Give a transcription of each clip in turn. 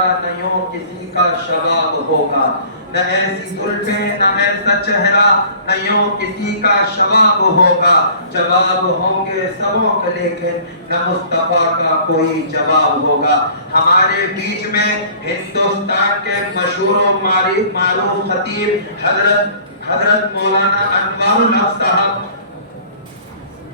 نہ یوں کسی کا شباب ہوگا، نہ ایسی زلفیں نہ ایسا چہرہ، نہ یوں کسی کا شباب ہوگا۔ جواب ہوں گے سبوں کے لیکن نہ مصطفیٰ کا کوئی جواب ہوگا۔ ہمارے بیچ میں ہندوستان کے مشہور و معروف خطیب حضرت مولانا انوار الحق صاحب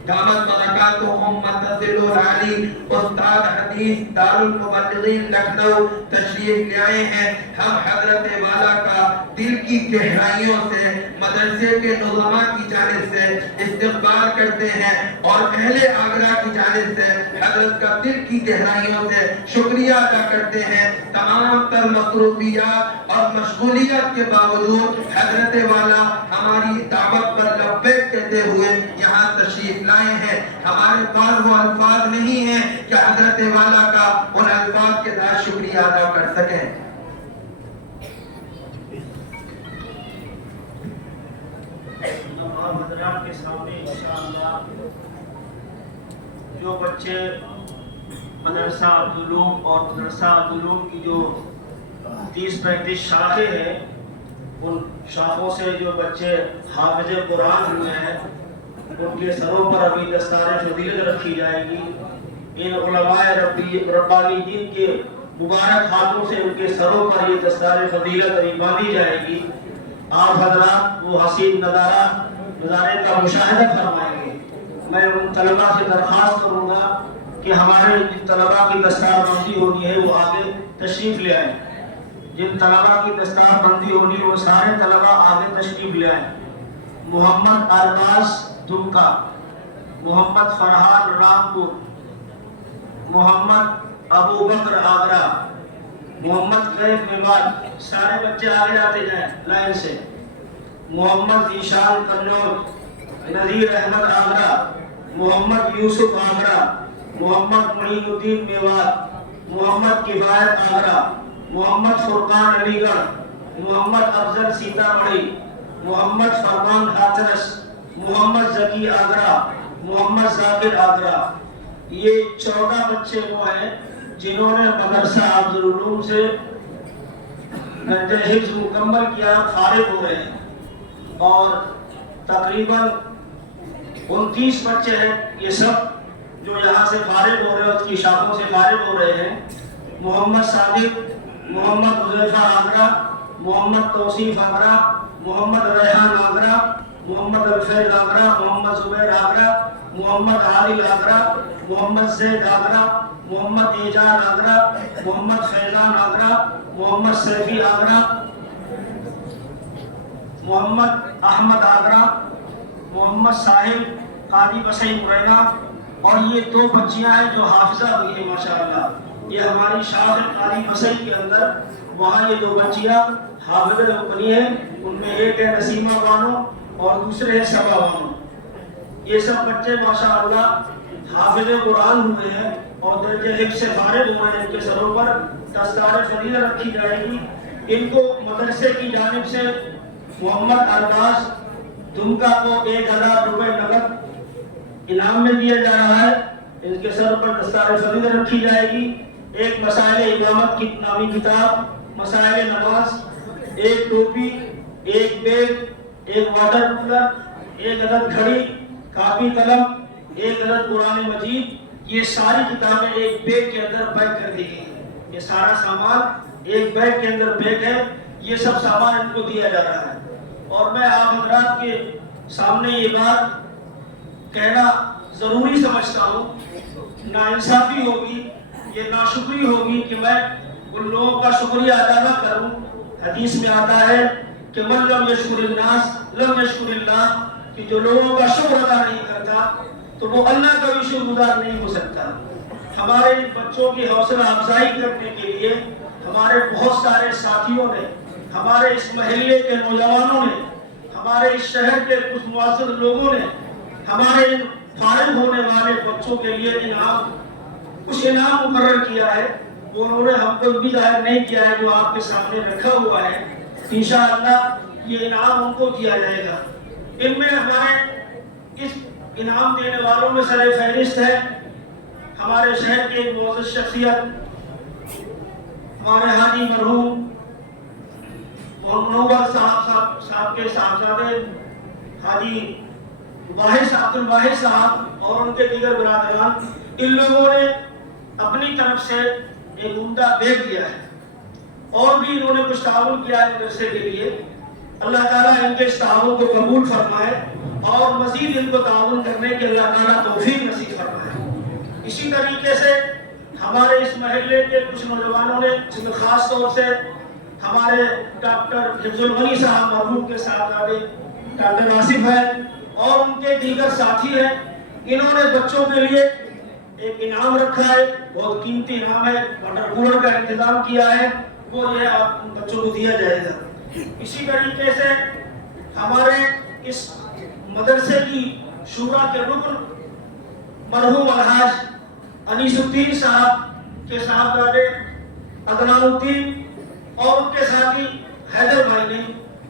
دامت برکاتہم متصل العالی، استاد حدیث دار المبلغین لکھنؤ تشریف لے آئے ہیں۔ ہم حضرت والا کا دل کی گہرائیوں سے مدرسے کے نظماء کی جانب سے استقبال کرتے ہیں اور اہل آگرہ کی جانب سے حضرت کا دل کی گہرائیوں سے شکریہ ادا کرتے ہیں۔ تمام تر مصروفیات اور مشغولیت کے باوجود حضرت والا ہماری دعوت پر لبیک کہتے ہوئے یہاں تشریف لائے ہیں۔ ہمارے پاس وہ الفاظ نہیں ہیں کہ حضرت والا کا ان الفاظ کے ساتھ شکریہ ادا کر سکیں۔ آپ حضرات کے سامنے انشاءاللہ جو بچے مدرسہ عبدالعلوم اور مدرسہ عبدالعلوم کی جو 30-35 شاخیں ہیں، ان شاخوں سے جو بچے حافظ قرآن ہوئے ہیں ان کے سروں پر ابھی دستار فضیلت رکھی جائے گی۔ ان علماء ربانیین کے مبارک ہاتھوں سے ان کے سروں پر یہ دستار فضیلت ابھی باندھی جائے گی۔ آپ حضرات وہ حسین نظارے کا مشاہدہ فرمائیں گے۔ میں ان طلباء سے درخواست کروں گا کہ ہمارے جن طلباء کی دستار بندی ہونی ہے وہ آگے تشریف لے آئیں۔ جن طلباء کی دستار بندی ہونی ہے وہ سارے طلباء آگے تشریف لے آئیں۔ محمد ارباز دمکا، محمد فرحان رامپور، محمد ابو بکر آگرہ، محمد کیف میوات، سارے بچے آگے آتے جائیں لائن سے۔ محمد ذیشان قنوج، نذیر احمد آگرہ، محمد یوسف آگرہ، محمد معین الدین میوات، محمد کفایت آگرہ، محمد فرقان علی گڑھ، محمد افضل سیتامڑھی، محمد فرمان ہاتھرس، محمد ذکی آگرہ، محمد ذاکر آگرہ۔ یہ 14 بچے وہ ہیں جنہوں نے مدرسہ عبدالعلوم سے گنج حفظ مکمل کیا، فارغ ہو رہے ہیں، اور تقریباً 29 بچے ہیں یہ سب جو یہاں سے فارغ ہو رہے ہیں، اس کی شاخوں سے فارغ ہو رہے ہیں۔ محمد صادق، محمد حذیفہ آگرہ، محمد توصیف آگرہ، محمد ریحان آگرہ، محمد الفیض آگرہ، محمد زبیر آگرہ، محمد عادل آگرہ، محمد زید آگرہ، محمد ایجاد آگرہ، محمد فیضان آگرہ، محمد سیفی آگرہ، محمد احمد آگرہ، محمد ساحل قاضی بسئی مرینا۔ اور یہ 2 بچیاں ہیں جو حافظہ ہوئی ہیں ماشاءاللہ۔ یہ ہماری شاخ قاضی بسئی کے اندر وہاں یہ 2 بچیاں حافظہ بنی ہیں، ان میں ایک ہے نسیمہ بانو اور دوسرے ہے صبا بانو۔ یہ سب بچے ماشاءاللہ حافظ قرآن ہوئے ہیں اور درجہ حفظ سے فارغ ہو رہے ہیں۔ ان کے سروں پر دستار فضیلت رکھی جائے گی۔ ان کو مدرسے کی جانب سے محمد ارباز دمکا کو 1000 روپے نقد انعام میں دیا جا رہا ہے۔ ان کے سر پر دستار فضیلت رکھی جائے گی۔ ایک مسائل امامت کی نامی کتاب، مسائل نماز، ایک ٹوپی، ایک بیگ، ایک واٹر کولر، ایک عدد گھڑی، کاپی قلم، ایک عدد قرآن مجید، یہ ساری کتابیں ایک بیگ کے اندر پیک کر دی گئی ہیں۔ یہ سارا سامان ایک بیگ کے اندر پیک ہے۔ یہ سب سامان ان کو دیا جا رہا ہے۔ اور میں آپ حضرات کے سامنے یہ بات کہنا ضروری سمجھتا ہوں، ناانصافی ہوگی، یہ ناشکری ہوگی کہ میں ان لوگوں کا شکریہ ادا نہ کروں۔ حدیث میں آتا ہے کہ من لم یشکر الناس لم یشکر اللہ، کہ جو لوگوں کا شکر ادا نہیں کرتا تو وہ اللہ کا بھی شکر گزار نہیں ہو سکتا۔ ہمارے بچوں کی حوصلہ افزائی کرنے کے لیے ہمارے بہت سارے ساتھیوں نے، ہمارے اس محلے کے نوجوانوں نے، ہمارے اس شہر کے کچھ معزز لوگوں نے ہمارے فارغ ہونے والے بچوں کے لیے کچھ انعام مقرر کیا ہے۔ انہوں نے ہم کو بھی ظاہر نہیں کیا ہے، جو آپ کے سامنے رکھا ہوا ہے۔ انشاءاللہ یہ انعام ان کو دیا جائے گا۔ ان میں ہمارے اس انعام دینے والوں میں سر فہرست ہے ہمارے شہر کے ایک معزز شخصیت हमारे हाजी मरहूम मनोवर साहब के साहबजादे हाजी अब्दुल वाहिद साहब और उनके दीगर बिरादरान, इन लोगों ने अपनी तरफ से एक उम्दा बैग दिया है और भी इन्होंने कुछ ताउन किया है मदरसे के लिए। अल्लाह ताला इनके इस ताउन को कबूल फरमाए और मजीद इनको ताउन करने के अल्लाह ताला तौफीक नसीब फरमाए। इसी तरीके से हमारे इस महल्ले के कुछ नौजवानों ने, जिसमें खास तौर से हमारे डॉक्टर हिफ्जुल गनी साहब मरहूम के साहबजादे डॉक्टर आसिफ है और उनके दीगर साथी हैं, इन्होंने बच्चों के लिए एक इनाम रखा है, बहुत कीमती इनाम है, वाटर कूलर का इंतजाम किया है, वो ये आप बच्चों को दिया जाएगा। इसी तरीके से हमारे इस मदरसे की शूरा के रुकन मरहूम अलहाज अनीसुद्दीन साहब के साहबजादे अदनानुद्दीन और उनके साथी हैदर भाई ने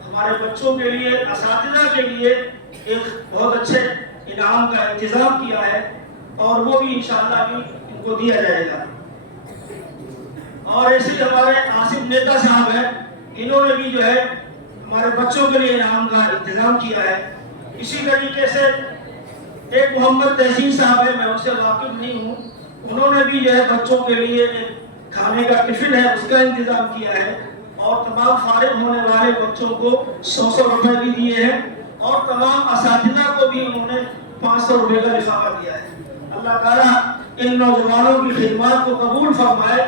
हमारे बच्चों के लिए, असातिज़ा के लिए एक बहुत अच्छे इनाम का इंतजाम किया है और वो भी इंशाअल्लाह भी इनको दिया जाएगा। और ऐसे ही हमारे आसिफ नेता साहब हैं, इन्होंने भी जो है हमारे बच्चों के लिए इनाम का इंतजाम किया है। इसी तरीके से एक मोहम्मद तहसीन साहब है, मैं उनसे वाकिफ नहीं हूँ, उन्होंने भी जो है बच्चों के लिए एक खाने का टिफिन है उसका इंतजाम किया है और तमाम फारिग होने वाले बच्चों को 100 रुपए भी दिए हैं और तमाम असातिज़ा को भी उन्होंने 500 रुपए का लिफाफा दिया है। अल्लाह ताला इन नौजवानों की खिदमत को कबूल फरमाए।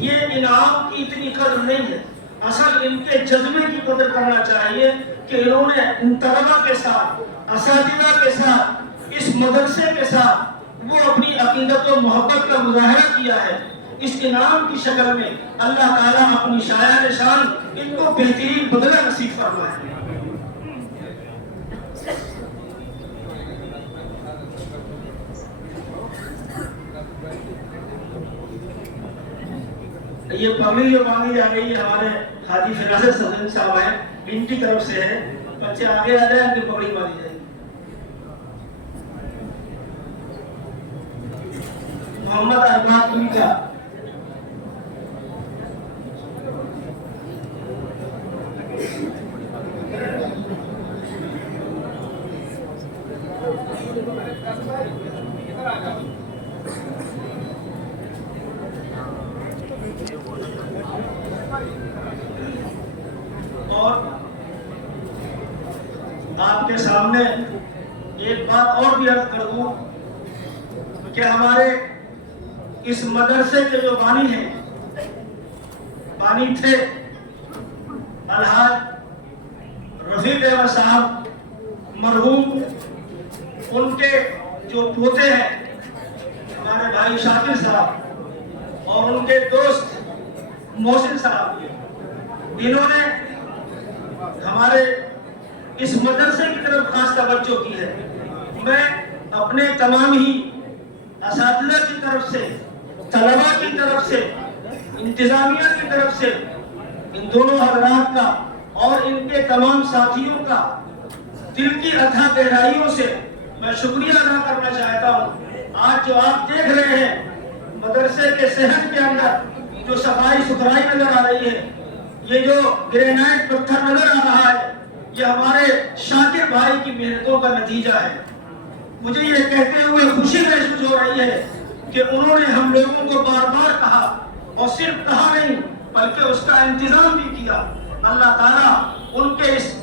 ये इनाम की इतनी कदर नहीं है, असल इनके जज्बे की कदर करना चाहिए कि इन्होंने इन तलबा के साथ, असातिज़ा के साथ, इस मदरसे के साथ वो अपनी अकीदत और मोहब्बत का मुजाहरा किया है। इस इनाम की शक्ल में अल्लाह ताला अपनी शायान शान इनको बेहतरीन बदला नसीब फरमाए। ये पगड़ी जो बांधी जा रही है हमारे हाजी फिरासत सदन साहब हैं, इनकी तरफ से है। बच्चे आगे आ जाए, इनकी पगड़ी बांधी जाएगी। मोहम्मद अरबाज उनका और आपके सामने एक बात और भी अर्ज कर दूं कि हमारे इस मदरसे के जो बानी हैं, बानी थे अलहाज रफीक अहमद साहब मरहूम, उनके जो पोते हैं हमारे भाई शाकिर साहब और उनके दोस्त मोहसिन साहब, इन्होंने हमारे इस मदरसे की तरफ खास तवज्जो की है। मैं अपने तमाम ही असातिज़ा की तरफ से, तलबा की तरफ से, इंतजामिया की तरफ से इन दोनों हजरात का और इनके तमाम साथियों का दिल की अथाह गहराइयों से मैं शुक्रिया अदा करना चाहता हूँ। आज जो आप देख रहे हैं मदरसे के सहन के अंदर जो सफाई सुथराई नजर आ रही है, ये जो ग्रेनाइट पत्थर नजर आ रहा है, ये हमारे शाकिर भाई की मेहनतों का नतीजा है। मुझे ये कहते हुए खुशी महसूस हो रही है कि उन्होंने हम लोगों को बार बार कहा और सिर्फ कहा नहीं बल्कि उसका इंतजाम भी किया। अल्लाह ताला उनके इस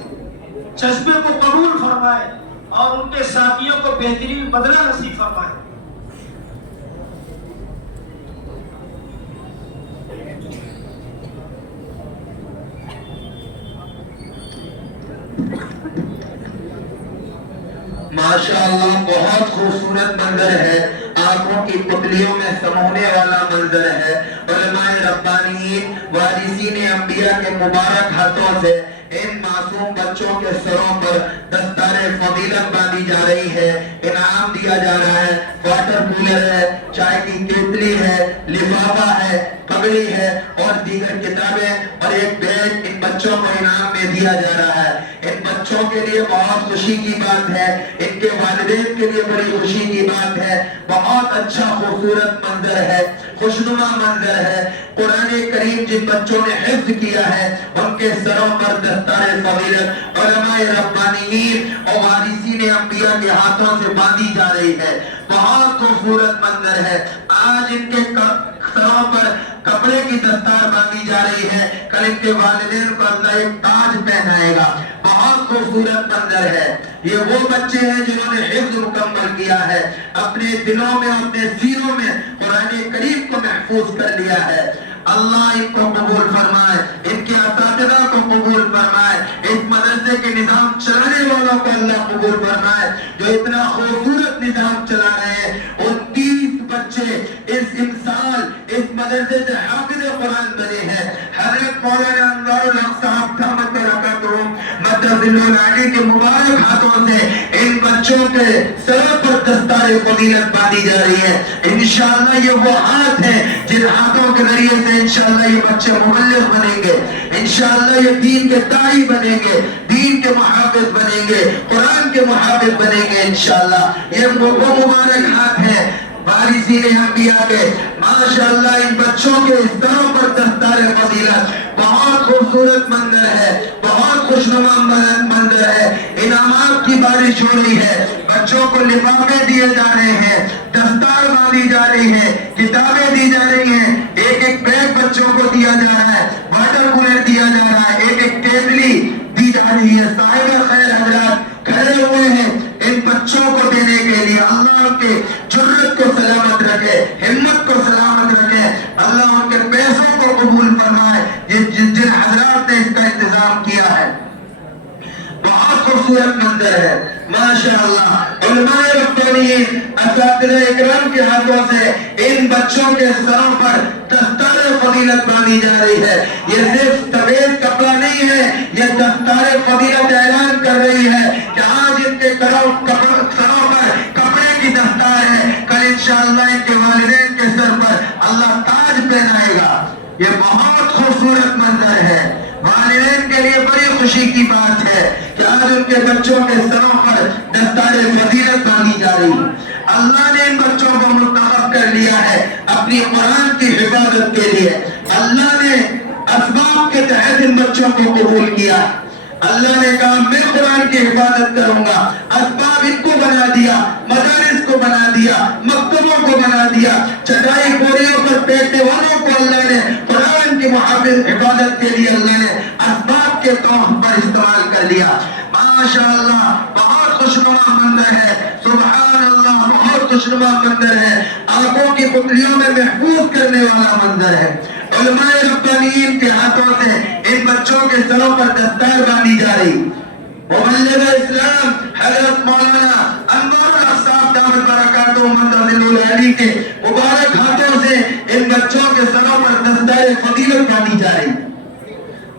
जज्बे को कबूल फरमाए और उनके साथियों को बेहतरीन बदला नसीब फरमाए। माशाअल्लाह, बहुत खूबसूरत मंजर है, आंखों की पुतलियों में समोने वाला मंजर है। उलमाए रब्बानीन वारिसीन अंबिया के मुबारक हाथों से इन मासूम बच्चों के सरों पर दस्तारे फजीलत बांधी जा रही है, इनाम दिया जा रहा है। वाटर कूलर है, चाय की केतली है, लिफाफा है, پگڑی ہے اور دیگر کتابیں اور ایک بیگ ان بچوں کو انعام میں دیا جا رہا ہے۔ ان بچوں کے لیے بہت خوشی کی بات ہے، ان کے والدین کے لیے بڑی خوشی کی بات ہے۔ بہت اچھا خوبصورت منظر ہے، خوشنما منظر ہے۔ قرآن کریم جن بچوں نے حفظ کیا ہے ان کے سروں پر دستار فضیلت علماء ربانیین اور وارثین انبیاء کے ہاتھوں سے باندھی جا رہی ہے۔ بہت خوبصورت منظر ہے۔ آج ان کے سروں پر کپڑے کی دستار باندھی جا رہی ہے، کل ان کے والدین کو اللہ ایک تاج پہنائے گا۔ بہت خوبصورت منظر ہے۔ یہ وہ بچے ہیں جنہوں نے حفظ مکمل کیا ہے، اپنے دلوں میں اپنے سینوں میں قرآن کریم کو محفوظ کر لیا ہے۔ اللہ ان کو قبول فرمائے، ان کے اساتذہ کو قبول فرمائے، اس مدرسے کے نظام چلانے والوں کو اللہ قبول فرمائے جو اتنا خوبصورت نظام چلا رہے ہیں۔ 29 بچے اس امسال اس مدرسے سے حافظ قرآن بنے ہیں۔ حضرت مولانا انوار الحق صاحب دامت برکاتہم مدد العالی کے مبارک ہاتھوں سے ان بچوں کے سروں پر دستار فضیلت باندھی جا رہی ہے۔ انشاءاللہ یہ وہ ہاتھ ہیں جن ہاتھوں کے ذریعے سے انشاءاللہ یہ بچے مبلغ بنیں گے، انشاءاللہ یہ دین کے داعی بنیں گے، دین کے محافظ بنیں گے، قرآن کے محافظ بنیں گے انشاءاللہ۔ یہ وہ مبارک ہاتھ ہیں وارثین انبیاء کے۔ ماشاءاللہ ان بچوں کے سروں پر دستار فضیلت، بہت خوبصورت منظر ہے، بہت خوشنما منظر ہے۔ انعامات کی بارش ہو رہی ہے، بچوں کو لفافے دیے جا رہے ہیں، دستار باندھی جا رہی ہے، کتابیں دی جا رہی ہیں، ایک ایک بیگ بچوں کو دیا جا رہا ہے، واٹر کولر دیا جا رہا ہے، ایک ایک ٹیبلی دی جا رہی ہے۔ صاحب خیر حضرات کھڑے ہوئے ہیں ان بچوں کو دینے کے لیے۔ اللہ ان کے جرت کو سلامت رکھے، ہمت کو سلامت رکھے، اللہ ان کے پیسوں کو قبول فرمائے جن حضرات نے اس کا انتظام کیا ہے۔ بہت خوبصورت منظر ہے ماشاءاللہ۔ علماء ربانیین اساتذہ اکرام کے ہاتھوں سے ان بچوں کے سروں پر دستار فضیلت باندھی جا رہی ہے۔ یہ صرف سفید کپڑا نہیں ہے، یہ دستار فضیلت اعلان کر رہی ہے کہ آج ان کے سروں پر کپڑے کی دستار ہے، کل انشاءاللہ ان کے والدین کے سر پر اللہ تاج پہنائے گا۔ یہ بہت خوبصورت منظر ہے، والدین کے لیے بڑی خوشی کی بات ہے کہ آج ان کے بچوں کے سروں پر دستار فضیلت باندھی جا رہی ہے۔ اللہ نے ان بچوں کو منتخب کر لیا ہے اپنی قرآن کی حفاظت کے لیے۔ اللہ نے اسباب کے تحت ان بچوں کو قبول کیا۔ اللہ نے کہا میں قرآن کی حفاظت کروں گا، اسباب ان کو بنا دیا، مدارس کو بنا دیا، مکتبوں کو بنا دیا، چٹائی بوریوں پر بیٹھنے والوں کو اللہ نے قرآن کی حفاظت کے لیے اللہ نے اسباب کے طور پر استعمال کر لیا۔ ماشاءاللہ بہت خوشنما منظر ہے، سبحان اللہ بہت خوشنما منظر ہے، آنکھوں کی پتلیوں میں محفوظ کرنے والا منظر ہے۔ علماء ربانیین کے ہاتھوں سے ان بچوں کے سروں پر دستار باندھی جا رہی۔ مبلغ اسلام حضرت مولانا انوار الحق صاحب دامت برکاتہم مدد العالی کے مبارک ہاتھوں سے ان بچوں کے سروں پر دستار فضیلت باندھی جا رہی۔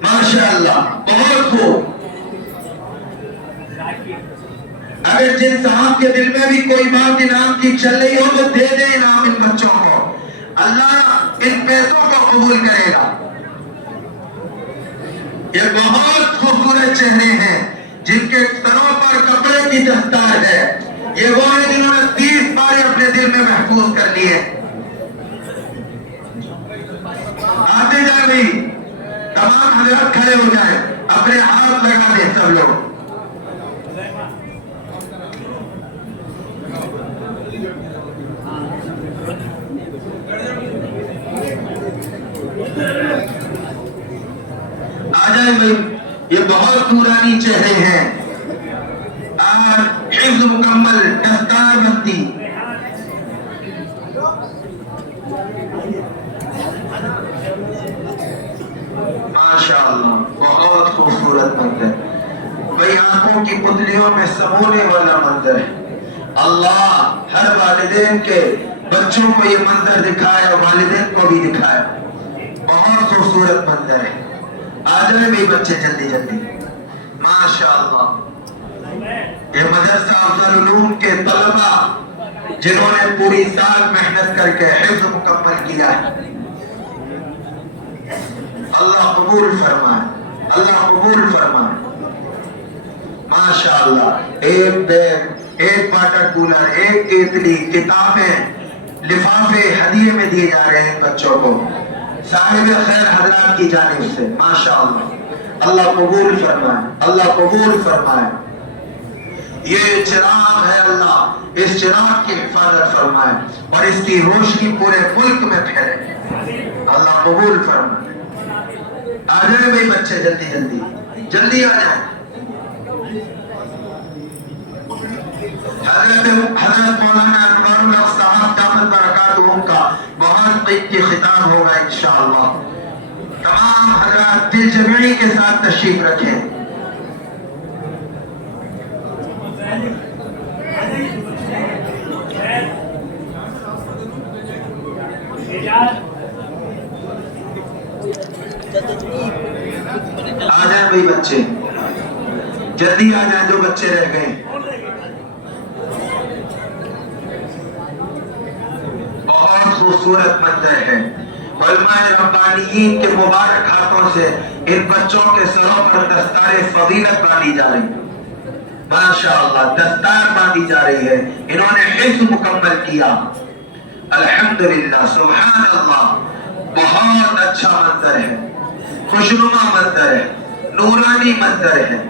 ماشاءاللہ بہت خوب۔ اگر جن صاحب کے دل میں بھی کوئی بات انعام کی چل رہی ہو تو دے دیں انعام ان بچوں کو، اللہ ان پیسوں کو قبول کرے گا۔ یہ بہت خوبصورت چہرے ہیں جن کے سروں پر کپڑے کی دستار ہے، یہ وہ ہیں جنہوں نے 30 پارے اپنے دل میں محفوظ کر لیے۔ آتے جا رہی تمام حضرات کھڑے ہو جائیں، اپنے ہاتھ لگا دیں سب لوگ۔ آجائے بھائی، یہ بہت نورانی چہرے ہیں، اور حفظ مکمل دستار بندی۔ ماشاءاللہ بہت خوبصورت منظر، بھائی آنکھوں کی پتلیوں میں سمونے والا منظر ہے۔ اللہ ہر والدین کے بچوں کو یہ منظر دکھائے اور والدین کو بھی دکھائے۔ بہت خوبصورت منظر ہے۔ آجائے بھی بچے جلدی جلدی۔ ماشاءاللہ یہ مدرسہ افضل علوم کے طلبہ جنہوں نے پوری سال محنت کر کے حفظ مکمل کیا ہے، اللہ قبول فرمائے، اللہ قبول فرمائے۔ ماشاءاللہ، ایک بیگ، ایک واٹر کولر، ایک کیتلی، کتابیں، لفافے ہدیے میں دیے جا رہے ہیں بچوں کو صاحب خیر حضرات کی جانب سے۔ ماشاءاللہ، اللہ قبول فرمائے، اللہ قبول فرمائے۔ یہ چراغ ہے، اللہ اس چراغ کی حفاظت فرمائے اور اس کی روشنی پورے ملک میں پھیلے، اللہ قبول فرمائے۔ آ جائیں بھائی بچے، جلدی جلدی جلدی آ جائیں۔ حضرت مولانا انوار الحق صاحب دامت برکاتہم کا بہت قیمتی خطاب ہوگا انشاءاللہ۔ تمام حضرات دل جمعی کے ساتھ تشریف رکھیں۔ آ جائیں بھائی بچے، جلدی آ جائیں جو بچے رہ گئے۔ بہت خوبصورت منظر ہے، علماء ربانیین کے مبارک ہاتھوں سے ان بچوں کے سروں پر دستار فضیلت باندھی جا رہی ہے۔ ماشاءاللہ، دستار باندھی جا رہی ہے، انہوں نے حفظ مکمل کیا۔ الحمدللہ، سبحان اللہ، بہت اچھا منظر ہے، خوشنما منظر ہے، نورانی منظر ہے۔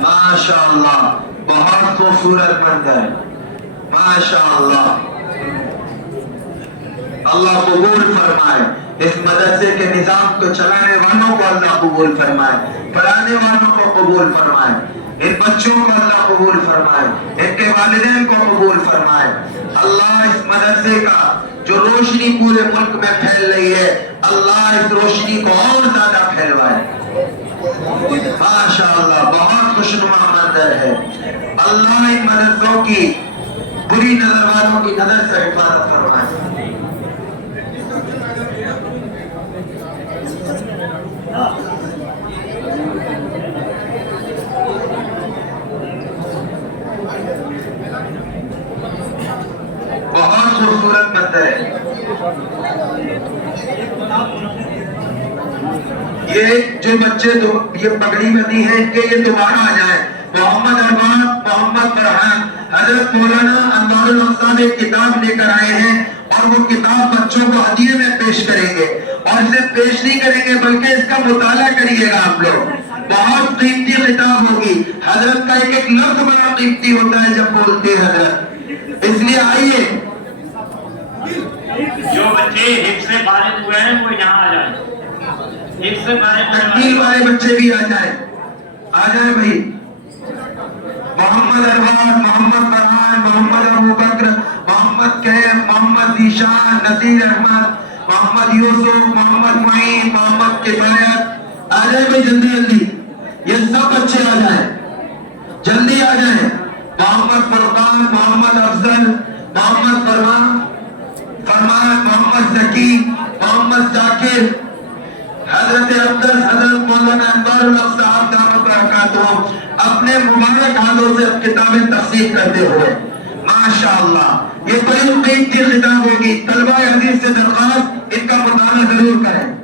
ماشاءاللہ، بہت خوبصورت منظر ہے، ماشاءاللہ، اللہ قبول فرمائے۔ اس مدرسے کے نظام کو چلانے والوں کو اللہ قبول فرمائے، پڑھانے والوں کو قبول فرمائے، ان بچوں کو اللہ قبول فرمائے، ان کے والدین کو قبول فرمائے۔ اللہ اس مدرسے کا جو روشنی پورے ملک میں پھیل رہی ہے، اللہ اس روشنی کو اور زیادہ پھیلوائے۔ ماشاءاللہ، بہت خوشنما منظر ہے۔ اللہ ان مدرسوں کی بری نظر والوں کی نظر سے حفاظت فرمائے۔ بہت خوبصورت منظر ہے۔ یہ جو بچے یہ پگڑی بندی ہے ان کے یہ دوبارہ آ جائیں۔ محمد اربان، محمد فرحان، حضرت مولانا انوار الحق صاحب ایک کتاب لے کر آئے ہیں اور وہ کتاب بچوں کو ہدیے میں پیش کریں گے، اور اسے پیش نہیں کریں گے بلکہ اس کا مطالعہ کریے گا آپ لوگ۔ بہت قیمتی خطاب ہوگی، حضرت کا ایک ایک لفظ بڑا قیمتی ہوتا ہے جب بولتے ہیں حضرت، اس لیے آئیے۔ جو بچے حفظ سے فارغ ہوئے ہیں وہ یہاں آ جائیں، حفظ سے فارغ تکمیل والے بچے بھی آ جائیں، آ جائیں بھائی۔ محمد اربان، محمد فرحان، محمد ابو بکر، محمد کیف، محمد ذیشان، نذیر احمد، محمد یوسف، محمد معین، محمد کفایت، آ جائیں بھائی جلدی جلدی، یہ سب بچے آ جائیں، جلدی آ جائیں۔ محمد فرقان، محمد افضل، محمد فرمان، محمد ذکی، محمد ذاکر، حضرت اقدس حضرت مولانا انوار الحق صاحب دامت برکاتہم اپنے مبارک ہاتھوں سے کتابیں تقسیم کرتے ہوئے، ماشاءاللہ، یہ بڑی قیمتی خطاب ہوگی۔ طلبہ حدیث سے درخواست ان کا مطالعہ ضرور کریں۔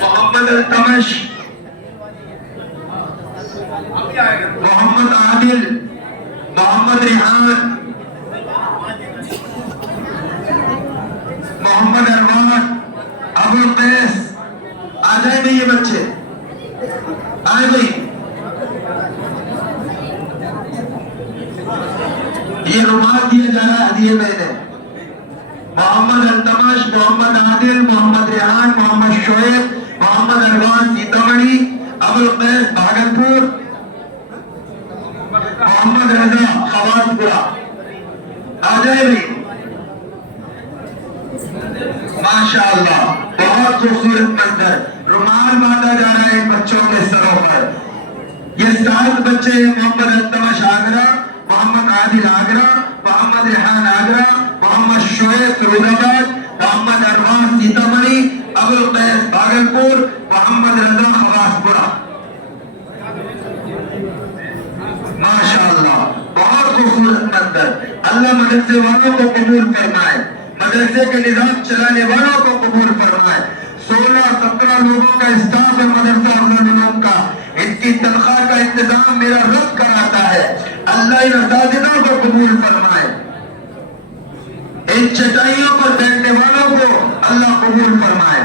محمد التمش، محمد عادل، محمد ریحان، محمد ارمان، ابو القیس، آ جائیں بھئی یہ بچے، آئے بھئی۔ یہ رومال دیا جا رہا ہے ہدیے میں نے۔ محمد التمش، محمد عادل، محمد ریحان रुमाल बांधा जा रहा है इन बच्चों के सरों पर। ये 7 बच्चे मोहम्मद अल्तमश आगरा, मोहम्मद आदिल आगरा, मोहम्मद रेहान आगरा, मोहम्मद शोएब फिरोजाबाद, मोहम्मद अरवान सीतामढ़ी, अबुल कैस भागलपुर, मोहम्मद रजा खवासपुरा। माशाअल्लाह, बहुत खूबसूरत मंजर। अल्लाह मदरसे वालों को कबूल फरमाए, मदरसे के निजाम चलाने वालों को कबूल फरमाए। 16-17 लोगों का स्टाफ है मदरसा अफजल उलूम का, इनकी तनख्वाह का इंतजाम मेरा रब कराता है। अल्लाह इन असातिज़ा को कबूल फरमाए, इन चटाइयों पर बैठने वालों को अल्लाह कबूल फरमाए।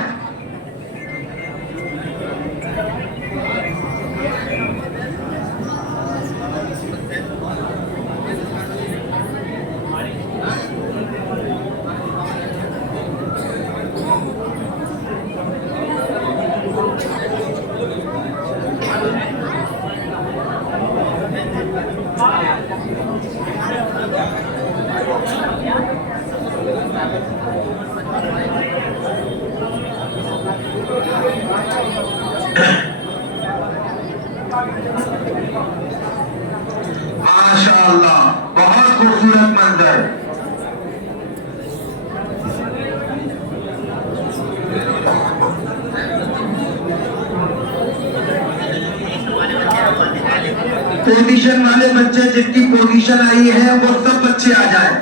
माशाअल्लाह, बहुत खूबसूरत मंजर। पोजीशन वाले बच्चे जिनकी पोजीशन आई है वो सब बच्चे आ जाए।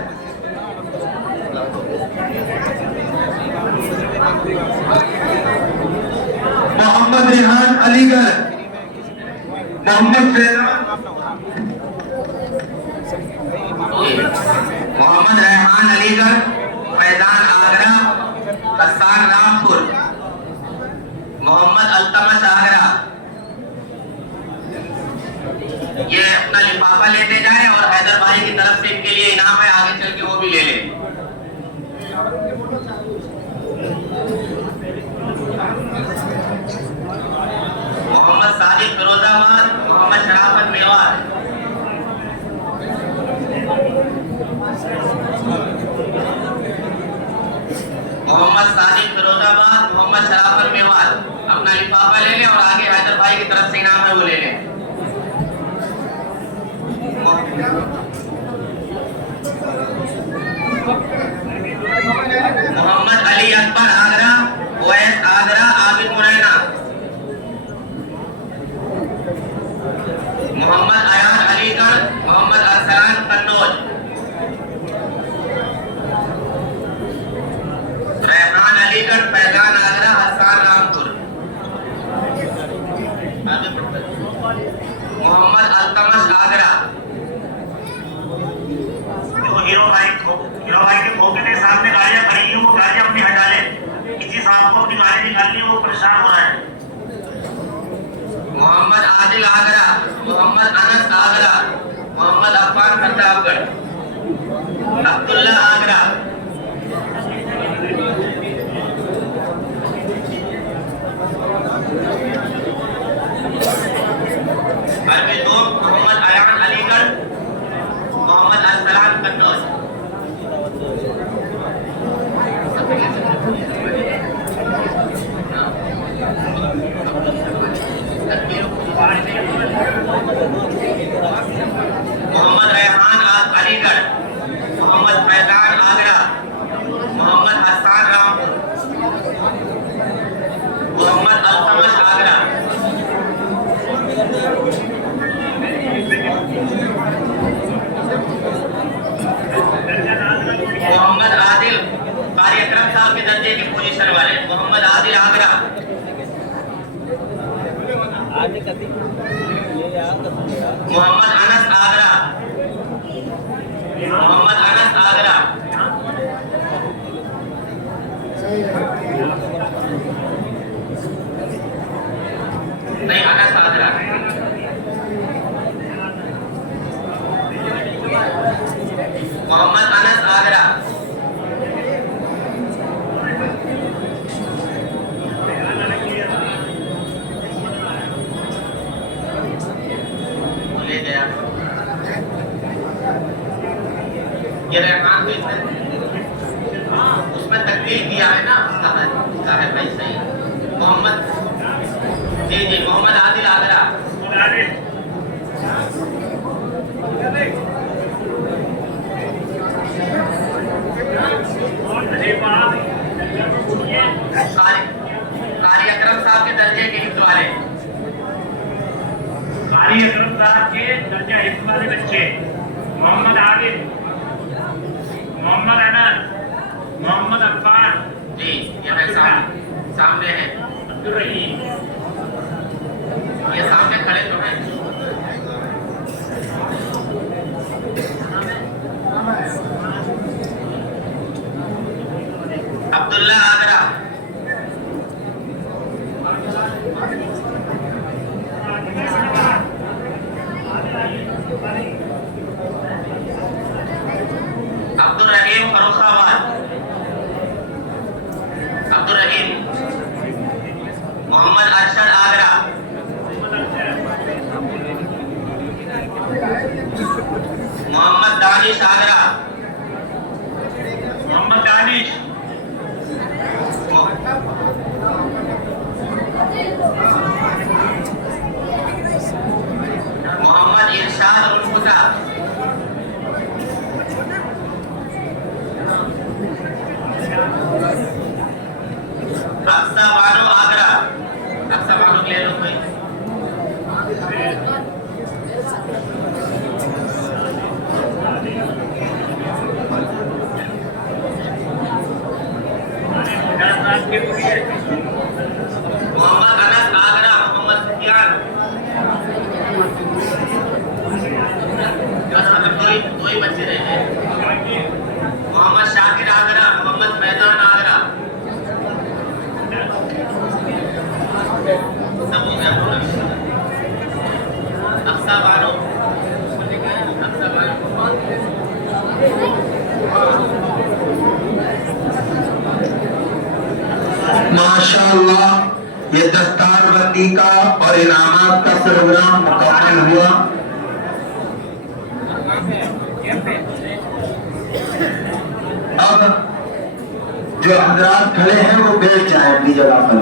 मोहम्मद रेहान अलीगढ़, मोहम्मद रेहान अलीगढ़, फैजान आगरा, हसन रामपुर, मोहम्मद अल्तमश आगरा। ये अपना लिफाफा लेते जाए और हैदर भाई की तरफ से इनके लिए इनाम है, आगे चल के वो भी ले लें। मोहम्मद सादिक फिरोजाबाद, मोहम्मद शराफत मेवात, मोहम्मद सादिक फिरोजाबाद, मोहम्मद शराफत मेवात अपना लिफाफा ले लें और आगे हैदर भाई की तरफ से इनाम है वो ले लें। मोहम्मद अली अकबर आगरा, ओएस आगरा, आबिद मुरैना, मोहम्मद अयान अलीगढ़, मोहम्मद अरसलान कन्नौज, रेहान अलीगढ़, फैजान आगरा, हसन रामपुर, मोहम्मद अल्तमश आगरा। हीरो भाई के मौके के सामने गाड़ियां खड़ी हैं, वो गाड़ियां अपनी हटा ले। किसी साहब को अपनी गाड़ी निकालनी है, वो परेशान हो रहा है। मोहम्मद आदिल आगरा, मोहम्मद अनस आगरा, मोहम्मद अफान प्रतापगढ़, अब्दुल्ला आगरा, अरबी लोग मोहम्मद अयान अलीगढ़, मोहम्मद अरसलान कन्नौज। मोहम्मद रेहान अलीगढ़, मोहम्मद फैजान आगरा, मोहम्मद हसन रामपुर, मोहम्मद अल्तमश आगरा, मोहम्मद आदिल कारी अकरम साहब के दर्जे की पोजीशन वाले, मोहम्मद आदिल आगरा, मोहम्मद अनस आगरा, मोहम्मद अनस आगरा, नहीं अनस आगरा, मोहम्मद अनस आगरा, ले गया। मोहम्मद जी मोहम्मद आदिल आगरा। कारी अकरम साहब के दर्जे के हिफ्ज़ वाले, कारी अकरम साहब के दर्जा हिफ्ज़ वाले बच्चे मोहम्मद आदिल, मोहम्मद अनस, मोहम्मद अफान जी यहाँ सामने हैं, अब्दुल रहीम, ये सामने खड़े तो हैं। अब्दुल्ला आगरा, अब्दुल रहीम फरुखाबाद, अब्दुल रहीम, मोहम्मद अरशद आगरा, मोहम्मद दानिश आगरा, मोहम्मद दानिश, मोहम्मद इरशाद उल-हुदा, अक्सा बानो आगरा, अक्सा बानो ले लो भाई। मोहम्मद अनस आगरा, मोहम्मद सुफियान, दो ही बच्चे रहे हैं। मोहम्मद शाकिर आगरा, मोहम्मद फैजान आगरा, अक्सा बानो, अक्सा बानो। माशाअल्लाह, ये दस्तार बंदी का और इनामात का प्रोग्राम मुकम्मल हुआ। अब जो हजरात खड़े हैं वो बैठ जाए अपनी जगह पर।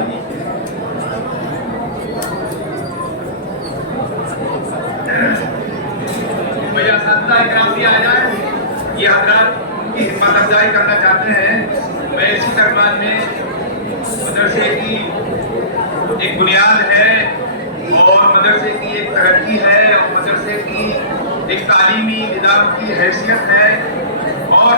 भैया संस्था इकराम भी आ जाए, ये हजरात की हिम्मत अफजाई करना चाहते हैं। मैं इसी दरमियान में मदरसे की एक बुनियाद है और मदरसे की एक तरक्की है और मदरसे की एक तालीमी निज़ाम की हैसियत है और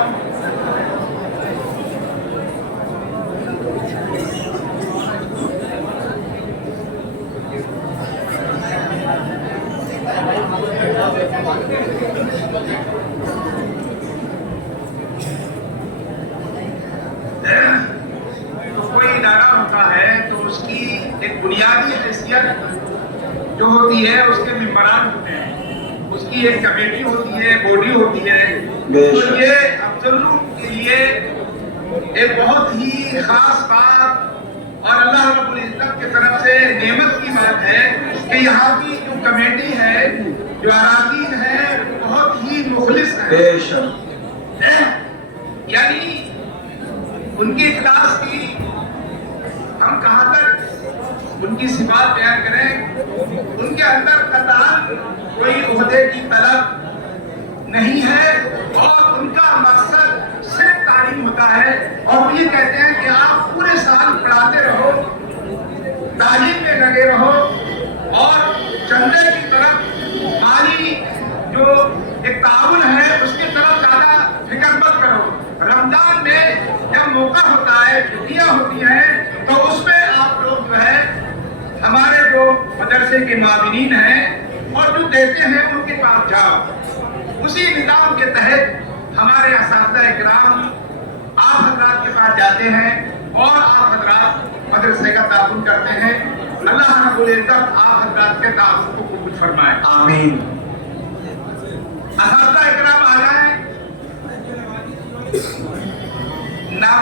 कोई इदारा होता है तो उसकी एक बुनियादी हैसियत जो होती है उसके मेंबरान होते हैं, उसकी एक कमेटी होती है, बॉडी होती है। तो ये अफजलुल के लिए एक बहुत ही खास बात और अल्लाह रब्बुल इज्जत की तरफ से नेमत की बात है कि यहाँ की जो कमेटी है, जो अराकीन है, बहुत ही मुखलिस है। यानी उनकी क्लास की हम कहाँ तक उनकी सिफात बयान करें, उनके अंदर कतान कोई ओहदे की तलब नहीं है और उनका मकसद सिर्फ तालीम होता है। और वो ये कहते हैं कि आप पूरे साल पढ़ाते रहो, तालीम में लगे रहो और चंदे की तरफ माली जो एक ताउन है उसकी तरफ ज्यादा फिक्र मत करो। रमजान में जब मौका होता है, छुट्टियां होती हैं, तो उसमें आप लोग जो है हमारे जो मदरसे के माविनीन हैं और जो देते हैं उनके पास जाओ। उसी निज़ाम के तहत हमारे असातिज़ा इकराम आप हजरात के पास जाते हैं और आप हजरात मदरसे का ताउन करते हैं। अल्लाह रब्बुल इज्जत आप हजरात के ताउन को कबूल फरमाए, आमीन। असातिज़ा इकराम आ जाए ना,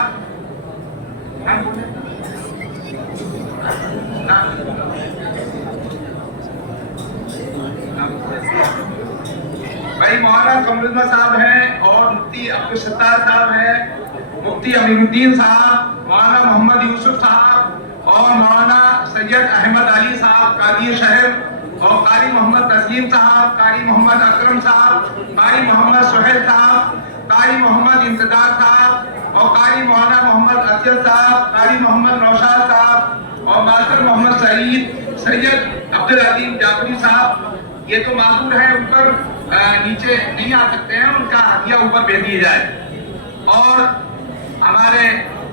भाई मौलाना कमरुद्दीन साहब हैं और मुफ्ती अब्दुल सत्तार साहब हैं, मुफ्ती अमीरुद्दीन साहब, मौलाना मोहम्मद यूसुफ साहब और मौलाना सैयद अहमद अली साहब कादी शहर और कारी मोहम्मद तस्लीम साहब, कारी मोहम्मद अकरम साहब, कारी मोहम्मद सुहेल साहब, कारी मोहम्मद इंतजार साहब और कारी मौलाना मोहम्मद अफजल साहब, कारी मोहम्मद नौशाद साहब और मास्टर मोहम्मद सईद, सैयद अब्दुल अजीम जाफरी साहब। ये तो माजूर हैं, उन पर नीचे नहीं आ सकते हैं, उनका हदिया ऊपर भेज दिया जाए। और हमारे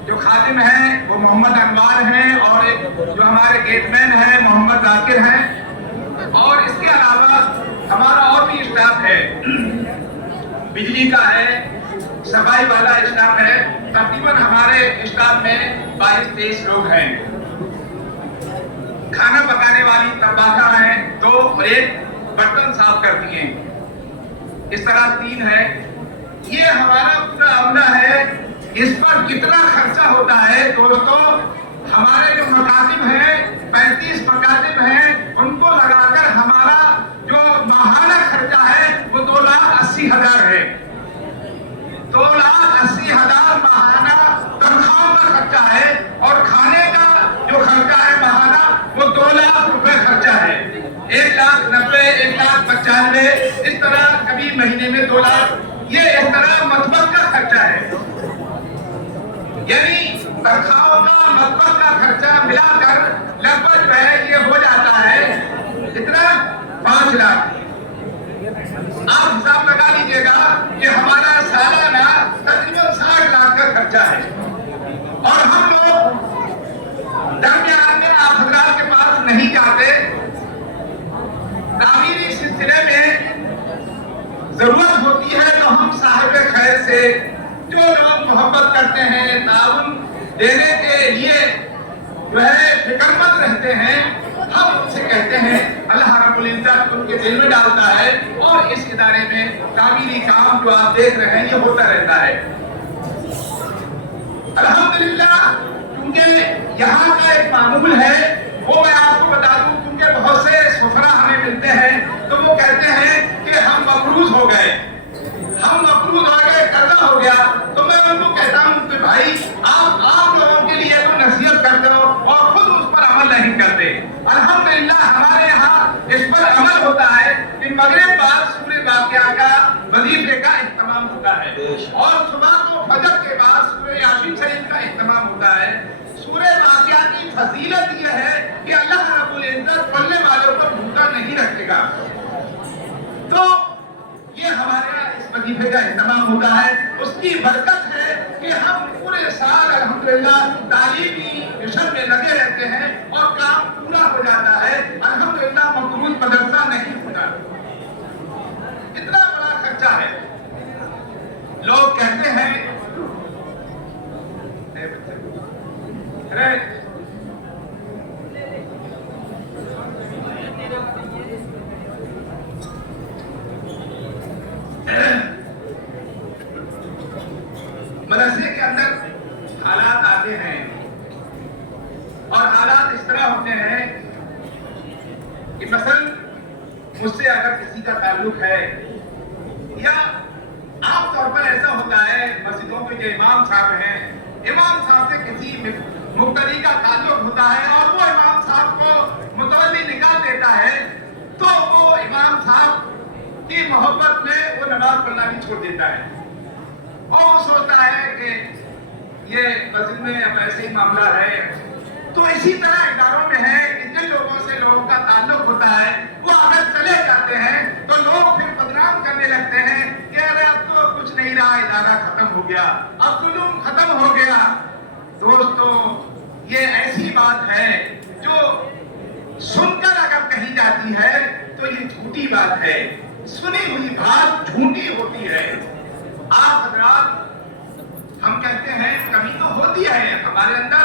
जो खादिम हैं वो मोहम्मद अनवार हैं और एक जो हमारे गेटमैन हैं मोहम्मद जाकिर हैं। और इसके अलावा हमारा और भी स्टाफ है, बिजली का है, सफाई वाला स्टाफ है। तकरीबन हमारे स्टाफ में 22-23 लोग हैं। खाना पकाने वाली तबाखा है 2 और 1 बर्तन साफ करती हैं, इस तरह 3 है। ये हमारा पूरा अमला है। इस पर कितना खर्चा होता है दोस्तों, हमारे जो मकातिब हैं 35 मकातिब हैं, उनको लगाकर हमारा जो माहाना खर्चा है वो 2,80,000 है। 2,80,000 माहाना तनख्वाह का खर्चा है और खाने का जो खर्चा है माहाना वो 2 लाख रुपए खर्चा है। 1,90,000, 1,95,000, इस तरह कभी महीने में 2 लाख, ये इस तरह मतबक का खर्चा है। यानी तनख्वाहों का मतबक का खर्चा मिलाकर लगभग जो है ये हो जाता है इतना 5 लाख। आप हिसाब लगा लीजिएगा कि हमारा सालाना तकरीबन 60 लाख का खर्चा है। और हम लोग दरमियान में आप हजरात के पास नहीं जाते। तामीरी सिलसिले में जरूरत होती है तो हम साहिब खैर से, जो लोग मोहब्बत करते हैं, ताउन देने के लिए जो है फिक्रमंद रहते हैं, हम उनसे कहते हैं अल्लाह रब्बुल इज्जत उनके दिल में डालता है और इस इदारे में तामीरी काम जो आप देख रहे हैं ये होता रहता है अल्हम्दुलिल्लाह। क्योंकि यहाँ का एक मामूल है वो मैं आपको बता दूं, क्योंकि बहुत से सुफरा हमें मिलते हैं तो वो कहते हैं कि हम मकरूज हो गए, हम मकरूज हो गए, कर्जा हो गया। तो मैं उनको कहता हूँ कि भाई आप आम लोगों के लिए तो नसीहत करते हो और खुद उस पर अमल नहीं करते। अल्हम्दुलिल्लाह हमारे यहाँ इस पर अमल होता है कि मगरिब बाद सूरह वाक़िया का वजीफे का इत्तिमाम होता है और सुबह को फजर के बाद सूरह यासीन शरीफ का इत्तिमाम होता है। सूरह वाक़िया की फजीलत यह है कि अल्लाह रब्बुल इज्जत पढ़ने वालों को भूखा नहीं रखेगा। तो ये हमारे यहाँ इस वजीफे का इत्तिमाम होता है। उसकी बरकत है कि हम पूरे साल अल्हम्दुलिल्लाह तालीमी मिशन में लगे रहते हैं और काम पूरा हो जाता है। अल्हम्दुलिल्लाह मकरूज मदरसा नहीं होता। इतना बड़ा खर्चा है। लोग कहते हैं अरे मदरसे के अंदर हालात आते हैं और हालात इस तरह होते हैं कि मसलन मुझसे अगर किसी का ताल्लुक है या आमतौर पर ऐसा होता है मस्जिदों के जो इमाम साहब हैं, इमाम साहब से किसी मुक्तदी का ताल्लुक होता है और वो इमाम साहब को मुतवल्ली निकाल देता है, तो वो इमाम साहब की मोहब्बत में वो नमाज पढ़ना भी छोड़ देता है और वो सोचता है कि ये मस्जिद में अब ऐसे ही मामला है। तो इसी तरह इदारों में है कि जिन लोगों से लोगों का ताल्लुक होता है वो अगर चले जाते हैं तो लोग फिर बदनाम करने लगते हैं कि अरे अब तो कुछ नहीं रहा, इदारा खत्म हो गया, अब जुलूम खत्म हो गया। दोस्तों ये ऐसी बात है जो सुनकर अगर कही जाती है तो ये झूठी बात है। सुनी हुई बात झूठी होती है। आप हजरात हम कहते हैं कमी तो होती है हमारे अंदर,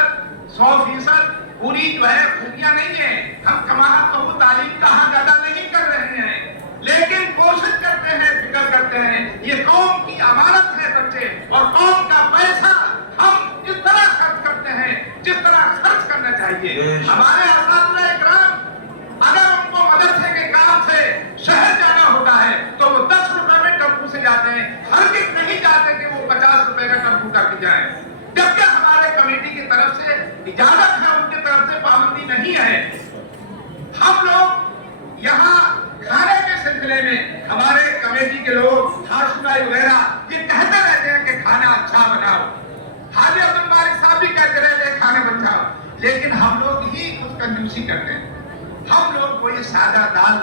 100% पूरी जो है खूबियां नहीं है। हम कमाल तो तालीम का हक अदा नहीं कर रहे हैं, लेकिन कोशिश करते हैं, फिक्र करते हैं। ये कौम की अमानत है बच्चे, और कौम का पैसा हम जिस तरह खर्च करते हैं, जिस तरह खर्च करना चाहिए। हमारे असातिज़ा इकराम अगर उनको मदरसे के काम से शहर जाना होता है तो वो 10 रुपए में टेम्पू से जाते हैं, हरगिज़ नहीं जाते कि वो 50 रुपए का टेम्पू करके जाए। जबकि हमारे कमेटी की तरफ से इजाजत है, उनकी तरफ से पाबंदी नहीं है चचाई वगैरह ये कहते रहते हैं कि खाना अच्छा बनाओ, हाजी अब्दुल मालिक साहब भी कहते रहते हैं खाने बचाओ, लेकिन हम लोग ही कुछ कंजूसी करते हैं। हम लोग को ये सादा दाल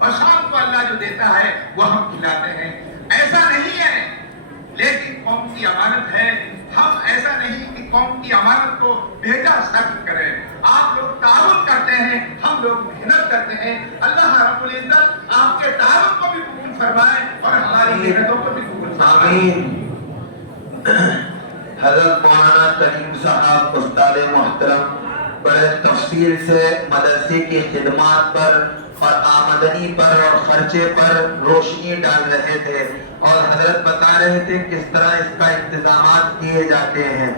और शाम को अल्लाह जो देता है वो हम खिलाते हैं, ऐसा नहीं है। लेकिन कौम की अमानत है, हम ऐसा नहीं कि कौम की अमानत को बेटा साबित करें। आप लोग ताउन करते हैं, हम लोग मेहनत करते हैं। अल्लाह रब्बुल इज्जत आपके ताउन को भी कबूल फरमाए और हमारी मेहनतों को भी कबूल फरमाए। आमीन। हज़रत मौलाना करीम साहब उस्ताद मोहतरम बड़े तफसील से मदरसे की खिदमत पर और आमदनी पर और खर्चे पर रोशनी डाल रहे थे और हजरत बता रहे थे किस तरह इसका इंतजाम किए जाते हैं।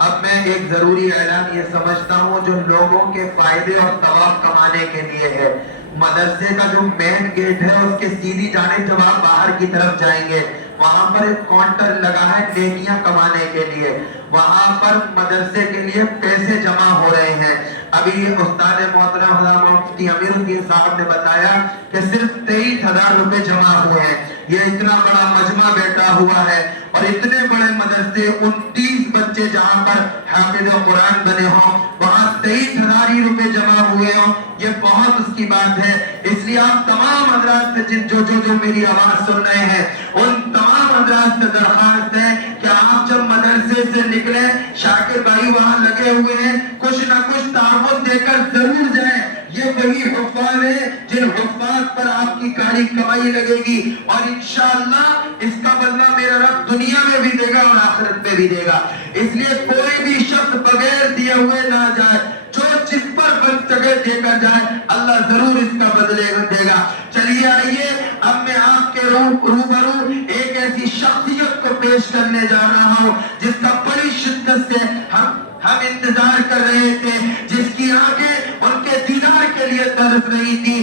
अब मैं एक जरूरी ऐलान ये समझता हूँ जो लोगों के फायदे और सवाब कमाने के लिए है। मदरसे का जो मेन गेट है उसके सीधी जाने जब आप बाहर की तरफ जाएंगे वहां पर एक काउंटर लगा है नेकियां कमाने के लिए, वहां पर मदरसे के लिए पैसे जमा हो रहे हैं। अभी उस्ताद मोहतरम हज़रत मुफ्ती अमीरुद्दीन साहब ने बताया कि सिर्फ 23,000 रुपए जमा हुए हैं। ये इतना बड़ा मजमा बैठा हुआ है और इतने बड़े मदरसे 29 बच्चे जहां पर हाफिज कुरान बने हों वहां 23,000 ही रुपए जमा हुए हों, ये बहुत उसकी बात है। इसलिए आप तमाम हजरात से जो मेरी आवाज सुन रहे हैं उन तमाम हजरात से दरख्वास्त है कि आप जब मदरसे से निकले, शाकिर भाई वहां लगे हुए हैं, कुछ ना कुछ ताउन देकर जरूर जाए। ये वही हुफ़ाज़ है जिन हुफ़ाज़ पर आपकी काली कमाई लगेगी और इंशाअल्लाह इसका बदला मेरा रब दुनिया में भी देगा और आखिरत में भी देगा। इसलिए कोई भी शख्स बगैर दिए हुए ना जाए, जो जिस पर बन सके देकर जाए, अल्लाह जरूर इसका बदले देगा। चलिए आइए अब मैं आपके रूबरू एक ऐसी शख्सियत को पेश करने जा रहा हूँ जिसका बड़ी शिद्दत से हम इंतजार कर रहे थे, जिसकी आंखें उनके दीदार के लिए तरस रही थी,